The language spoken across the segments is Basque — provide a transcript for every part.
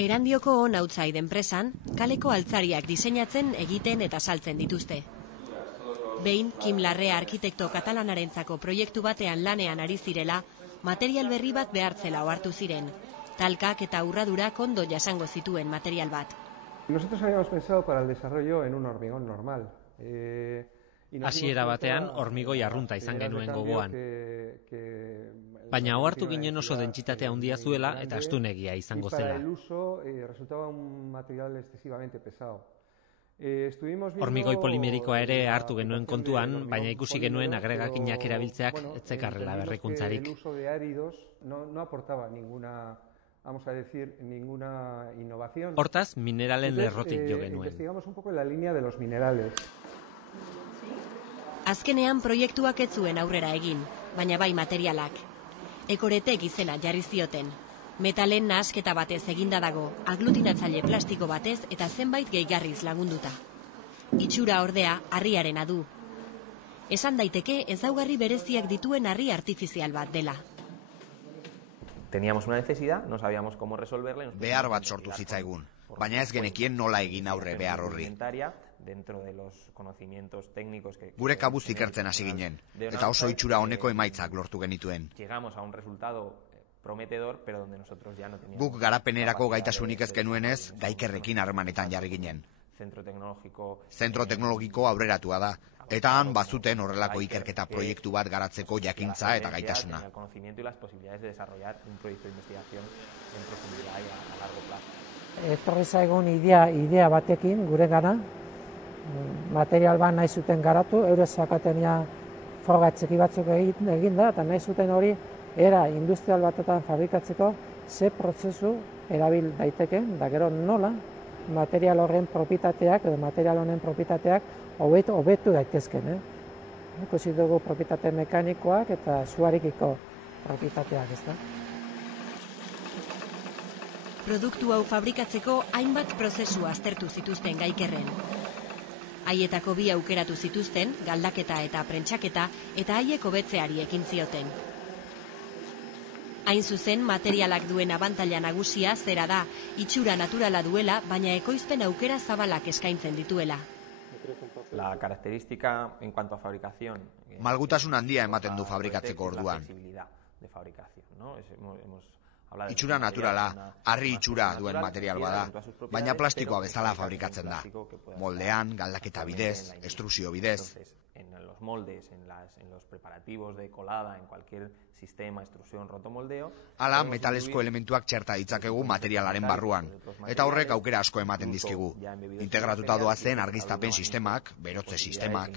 Erandioko On Outside enpresan, kaleko altzariak diseinatzen, egiten eta saltzen dituzte. Behin, Kim Larrea arkitekto katalanarentzako proiektu batean lanean ari zirela, material berri bat behartzela ohartu ziren. Talkak eta urradurak ondo jasango zituen material bat. Nosotros habíamos pensado para el desarrollo en un hormigón normal. Hasiera batean, hormigoi arrunta izan genuen gogoan. Baina ohartu ginen oso dentsitate handia zuela eta astunegia izango zela. Hormigoi polimerikoa ere hartu genuen kontuan, baina ikusi genuen agregakinak erabiltzeak ez zekarrela berrikuntzarik. Hortaz, mineralen lerrotik jo genuen. Azkenean proiektuak ez zuen aurrera egin, baina bai materialak. Ekoretek izena jarri zioten. Metalen nahasketa batez eginda dago, aglutinatzaile plastiko batez eta zenbait gehigarriz lagunduta. Itxura ordea harriarena du. Esan daiteke ezaugarri bereziak dituen harri artifizial bat dela. Teníamos una necesidad, no sabíamos cómo resolverla. Behar bat sortu zitzaigun, baina ez genekien nola egin aurre behar horri. Gure kabuz ikertzen hasi ginen, eta oso itxura honeko emaitzak lortu genituen. Guk garapenerako gaitasunik ez genuenez, Gaikerrekin harremanetan jarri ginen. Zentro teknologiko aurreratua da, eta han bazuten horrelako ikerketa proiektu bat garatzeko jakintza eta gaitasuna. Etorri zaigun idea batekin gure gana, material bat nahi zuten garatu, eure zakatenia froga txiki batzuk eginda, eta nahi zuten hori era industrial batetan fabrikatzeko ze prozesu erabil daiteken, da gero nola material horren propietateak edo material honen propietateak hobetu daitezken. Ikusi dugu propietate mekanikoak eta suarekiko propietateak, ezta? Produktu hau fabrikatzeko hainbat prozesu aztertu zituzten Gaikerren. Haietako bi aukeratu zituzten, galdaketa eta prentxaketa, eta haiek hobetzeari ekin zioten. Hain zuzen, materialak duen abantaila nagusia zera da, itxura naturala duela, baina ekoizpen aukera zabalak eskaintzen dituela. La característica en cuanto a fabricación. Malgutasun handia ematen du fabrikatzeko orduan. Itxura naturala, harri itxura duen material bada, baina plastikoa bezala fabrikatzen da. Moldean, galdaketa bidez, extrusio bidez. Hala, metalezko elementuak txerta ditzakegu materialaren barruan, eta horrek aukera asko ematen dizkigu. Integratuta doazen argiztapen sistemak, berotze sistemak.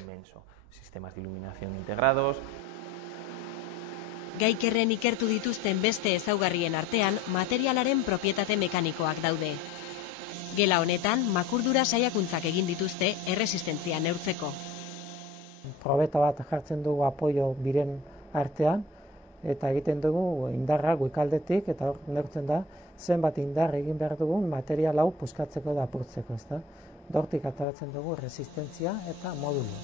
Gaikerren ikertu dituzten beste ezaugarrien artean, materialaren propietate mekanikoak daude. Gela honetan, makurdura saiakuntzak egin dituzte erresistentzia neurtzeko. Probeta bat jartzen dugu apoio biren artean, eta egiten dugu indarra goikaldetik, eta hor neurtzen da, zenbat indar egin behar dugun material hau puskatzeko da apurtzeko, ezta? Dortik ateratzen dugu resistentzia eta modulu.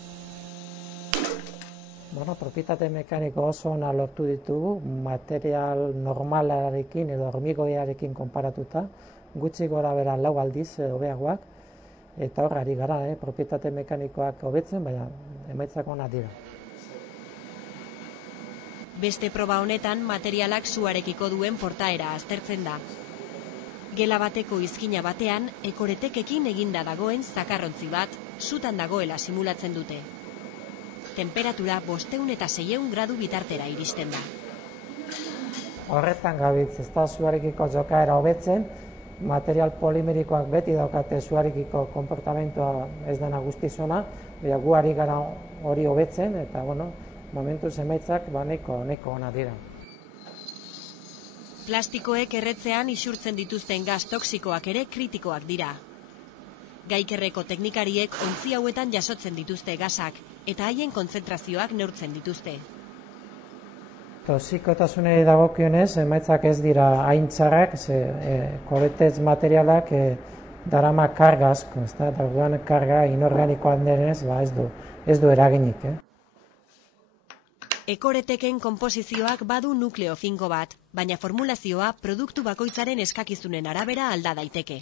Propietate mekaniko oso ona lortu ditugu, material normalarekin edo hormigoiarekin konparatuta, gutxi gora bera 4 aldiz hobeagoak, eta hor ari gara, propietate mekanikoak hobetzen, baina emaitzak onak dira. Beste proba honetan, materialak suarekiko duen portaera aztertzen da. Gela bateko izkina batean, ekoretekekin eginda dagoen zakarrontzi bat, sutan dagoela simulatzen dute. Temperatura 500 eta 600 gradu bitartera iristen da. Horretan gabitz, ez da suarekiko jokaera hobetzen, material polimerikoak beti daukate suarekiko konportamentua ez dena guztiz ona, gu ari gara hori hobetzen, eta momentuz emaitzak nahiko ona dira. Plastikoek erretzean isurtzen dituzten gas toxikoak ere kritikoak dira. Gaikerreko teknikariek ontzi hauetan jasotzen dituzte gasak, eta haien kontzentrazioak neurtzen dituzte. Toxikotasunei dagokionez, emaitzak ez dira hain txarrak, koretez materialak darama karga asko, orduan karga inorganikoan denez, ez du eraginik. Ekoreteken konposizioak badu nukleo finko bat, baina formulazioa produktu bakoitzaren eskakizunen arabera alda daiteke.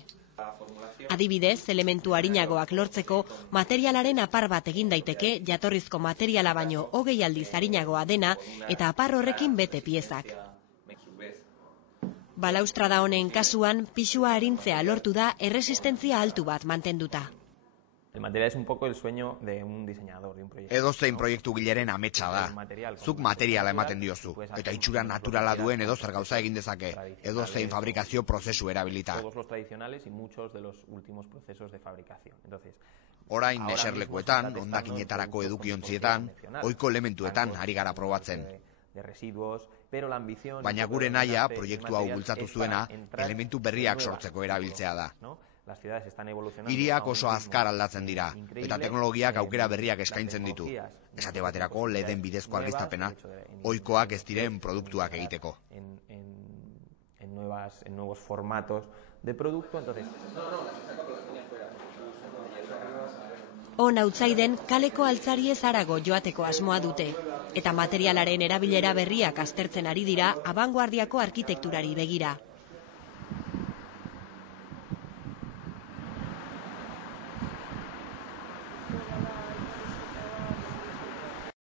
Adibidez, elementu arinagoak lortzeko materialaren apar bat egin daiteke jatorrizko materiala baino 20 aldiz arinagoa dena eta apar horrekin bete piezak. Balaustrada honen kasuan, pisua arintzea lortu da erresistentzia altu bat mantenduta. El material es un poco el sueño de un diseñador, de un proyecto. Edozein proiektu gileren ametsa da. Zuk materiala ematen diozu, eta itxura naturala duen edozer gauza egin dezake, edozein fabrikazio prozesu erabilita. Todos los tradicionales y muchos de los últimos procesos de fabricación. Entonces, orain eserlekuetan, hondakinetarako edukiontzietan, ohiko elementuetan ari gara probatzen. Baina gure nahia, proiektu hau bultzatu zuena, elementu berriak sortzeko erabiltzea da. Hiriak oso azkar aldatzen dira, eta teknologiak aukera berriak eskaintzen ditu. Esate baterako leden bidezko argiztapena, ohikoak ez diren produktuak egiteko. En nuevos formatos de producto, entonces... On Outsiden kaleko altzariez harago joateko asmoa dute, eta materialaren erabilera berriak aztertzen ari dira abanguardiako arkitekturari begira.